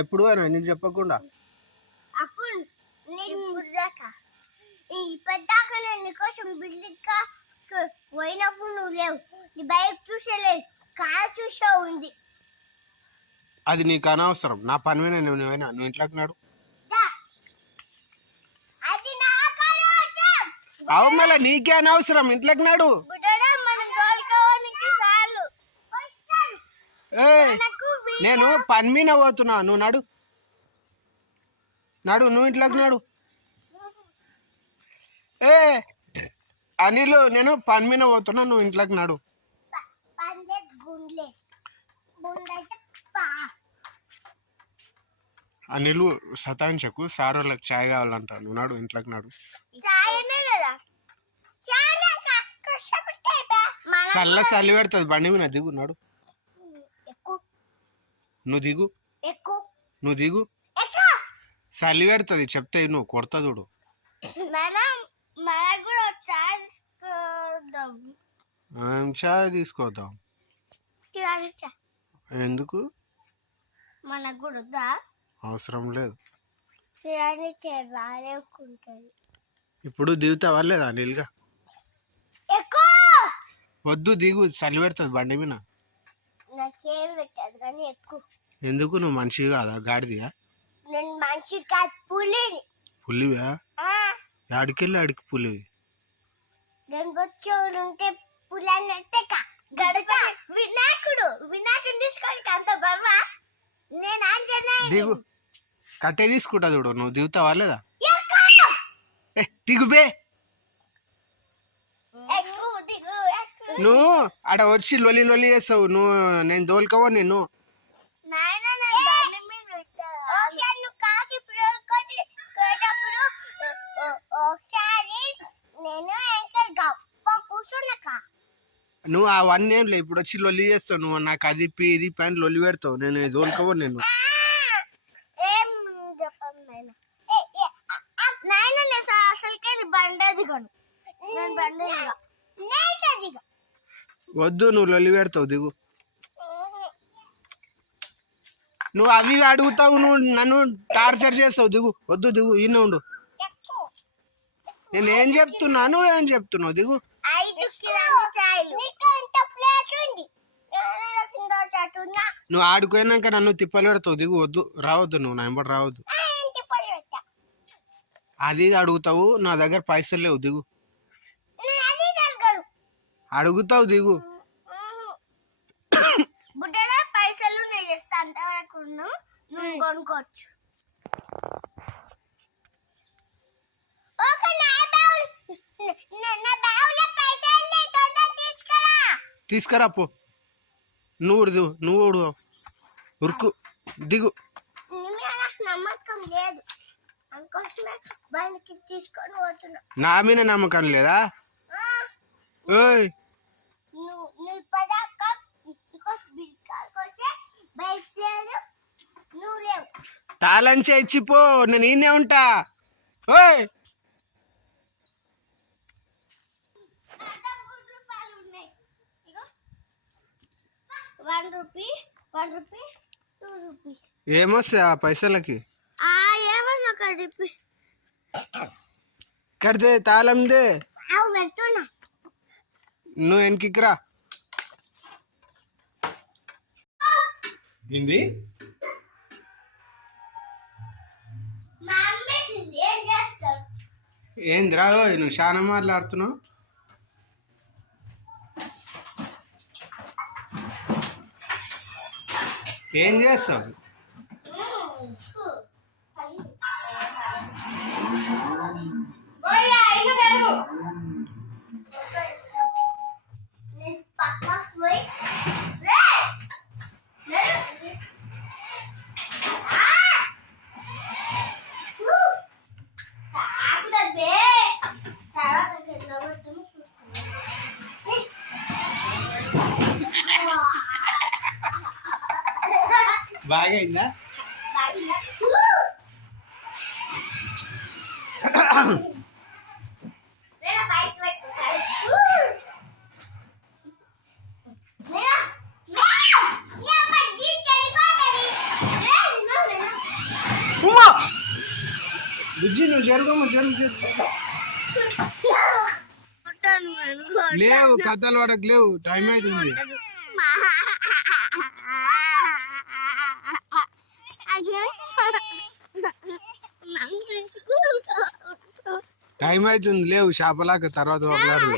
ఎప్పుడు అయినా నీకు చెప్పకుండా. అప్పుడు నేను నేను పోయినప్పుడు నువ్వు లేవు. నీ బైక్ చూసేలేదు కార్ చూసే ఉంది. అది నీకు అనవసరం. నా పని మీద నువ్వు నువ్వేనా నువ్వు ఇంట్లోకి నాడు. అది నాకు అనవసరం. అవు మళ్ళీ నీకే అనవసరం. ఇంట్లోకి నాడు. బుడ్డడా మనం తోలుకోవడానికి చాలు. ఏ నేను పని మీద పోతున్నా. నువ్వు నడు. నడు నువ్వు ఇంట్లోకి నాడు. ఏ అనిల్ నేను పని మీద పోతున్నా నువ్వు ఇంట్లోకి నడు. అనిల్ సతాయించకు. సార్ వాళ్ళకి చాయ్ కావాలంట. నువ్వు నాడు ఇంట్లోకి నాడు. చల్ల చలి పెడుతుంది. బండి మీద దిగు నాడు. ఎక్కువ నువ్వు దిగు. ఎక్కువ నువ్వు దిగు. చలి పెడుతుంది చెప్తే నువ్వు కొడతా చూడు. చాయ్ తీసుకోద్దాం. ఎందుకు? మనకు కూడా వద్దా? అవసరం లేదు. ఇప్పుడు దిగుతావా లేదా ఎక్కువ వద్దు దిగు చలి పెడుతుంది బండి మీద. నాకేం పెట్టదు కానీ ఎక్కువ. ఎందుకు నువ్వు మనిషి కాదా? గాడిదిగా నేను మనిషి కాదు పులిని పులివా? ఆడికెళ్ళి ఆడికి పులివి? గణపతి ఉంటే పులి అన్నట్టే కా గడప వినాయకుడు అంత బర్వ? నేను దిగు. కట్టే తీసుకుంటా చూడు నువ్వు దిగుతావా లేదా? దిగుబే ఎక్కువ దిగు ఎక్కువ నువ్వు ఆడ వచ్చి లొలి లొలి చేస్తావు. నువ్వు నేను దోలుకోవా నిన్ను. నువ్వు అవన్నీ ఏం లే ఇప్పుడు వచ్చి లొల్లి చేస్తావు. నువ్వు నాకు అది ఇది అని లొల్లి పెడతావు. నేను దోలుకోవా నేను అసలుకే నీ బండి దిగను నేను బండి దిగ నేట దిగ వద్దు నువ్వు లొల్లి పెడతావు దిగు. నువ్వు అవి అడుగుతావు నువ్వు నన్ను టార్చర్ చేస్తావు దిగు. వద్దు దిగు ఈయన ఉండు. నేను ఏం చెప్తున్నా నువ్వు ఏం చెప్తున్నావు దిగు. నువ్వు ఆడుకోయినాక నన్ను తిప్పలు పెడతావు దిగు వద్దు. రావద్దు నువ్వు నా వెంబడి రావద్దు. అది అడుగుతావు నా దగ్గర పైసలు లేవు దిగు. అడుగుతావు దిగు. పైసలు నేను ఇస్తా అంతవరకు నువ్వు కొనుక్కోవచ్చు. తీసుకురా. తీసుకురా పో. నువ్వు ఉడుదు నువ్వు ఉడు ఉరుకు దిగు. నీ మీద నాకు నమ్మకం లేదు. తీసుకొని పోతున్నా. నా మీద నమ్మకం లేదా? ఓయ్ నువ్వు నీ పదాక బికాస్ బిల్కాకొచ్చే బైక్ లేదు నువ్వు లేవు తాళం ఇచ్చిపో నేను ఈయనే ఉంటా. ఓయ్! రూపాయలు ఉన్నాయి ఇగో one rupee one rupee two rupee ఏమొస్తాయి ఆ పైసలకి. ఆ ఏమన్నా ఒక రూపీ కడితే అవు పెడుతున్నా. నువ్వు వెనక్కి ఏంది? మా అమ్మ ఇచ్చింది, ఏం చేస్తావు? ఏందిరా ఓయ్ నువ్వు చాలా మాట్లాడుతున్నావు? ఏం చేస్తావు? బాగా అయిందా! బుజ్జి నువ్వు జరుగమ్మ జరుగు జరుగు. లేవు కథలు వాడకు లేవు టైం అవుతుంది టైం అవుతుంది లేవు చేపలాక తర్వాత వదలాడు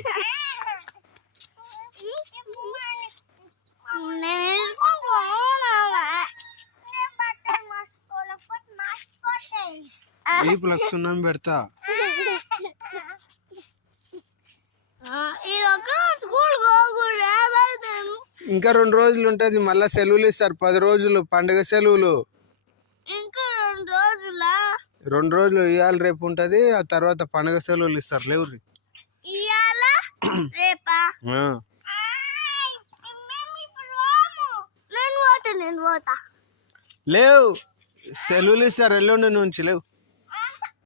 దీపు సున్నం పెడతా. ఇంకా రెండు రోజులు ఉంటుంది మళ్ళీ సెలవులు ఇస్తారు పది రోజులు పండుగ సెలవులు. ఇంకా రెండు రోజులా? రెండు రోజులు ఇవాళ రేపు ఉంటుంది. ఆ తర్వాత పండుగ సెలవులు ఇస్తారు లేవు రీ. ఇవాళ రేపా? ఆ. నేను పోతా నేను పోతా. లేవు. సెలవులు ఇస్తారు ఎల్లుండి నుంచి లేవు.